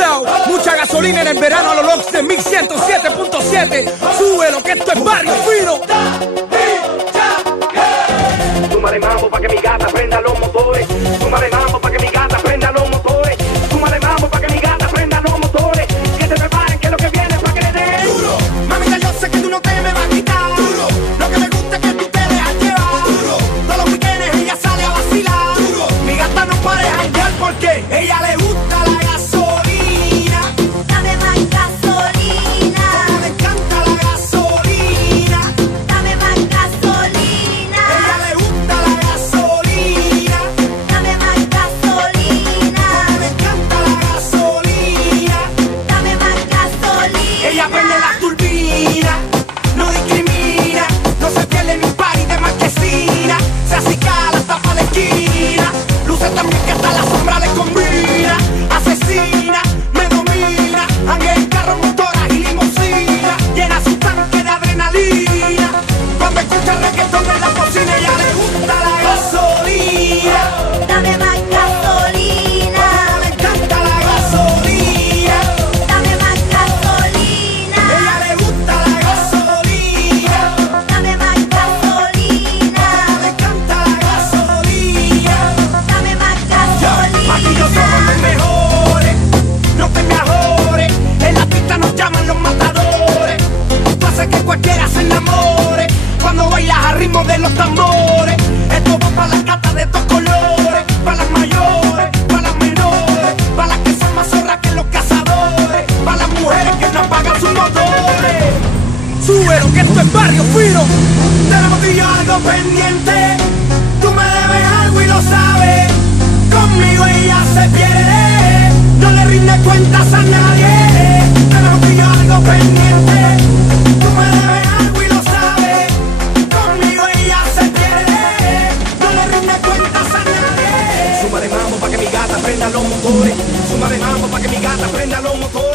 Yo, mucha gasolina en el verano a los locks de 1107.7. Súbelo que esto es barrio fino. Súmale mambo pa' que mi gata prenda los motores. Súmale mambo pa' que mi gata prenda los motores. Súmale mambo pa' que mi gata prenda los motores. Que se preparen que lo que viene es pa' que le den duro. Mamita, yo sé que tú no te me vas a quitar duro. Lo que me gusta es que tú te dejas llevar duro. Todos los weekends ella sale a vacilar duro. Mi gata no para de janguear porque ella le gusta la gasolina. Dame más gasolina. Como le encanta la gasolina. Dame más gasolina. Ella le gusta la gasolina. Dame más gasolina. Como le encanta la gasolina. Dame más gasolina. Ella prende la turbina, no discrimina, no se pierde ni un party de marquesina. Se acicala hasta pa' la esquina, luce también que hasta la sombra le combina. Asesina, me domina, anga en carro, motoras y limusina. Llena su tanque de adrenalina, cuando escucha reggaetón en la cocina. Ella le gusta la gasolina. Dame más gasolina. Como le encanta la gasolina. Dame más gasolina. Ella le gusta la gasolina. Dame más gasolina. Le encanta la gasolina. Dame más Aquí yo somos los mejores, no te me ajores. En la pista nos llaman los matadores. Tú haces que cualquiera se enamore cuando bailas al ritmo de los tambores. Esto va para las gatas de estos colores, para las mayores, para las menores, para las que son más zorras que los cazadores, para las mujeres que no apagan sus motores. Súbelo que esto es barrio fino. Tenemos tú y yo algo pendiente. Tú me debes algo y lo sabes. Conmigo ella se pierde. No le rinde cuentas a nadie. Tenemos tú y yo algo pendiente. Tú me debes algo y lo sabes. Conmigo ella se pierde. No le rinde cuentas a nadie. Súmale mambo pa' que mi gata prenda los motores. Súmale mambo pa' que mi gata prenda los motores.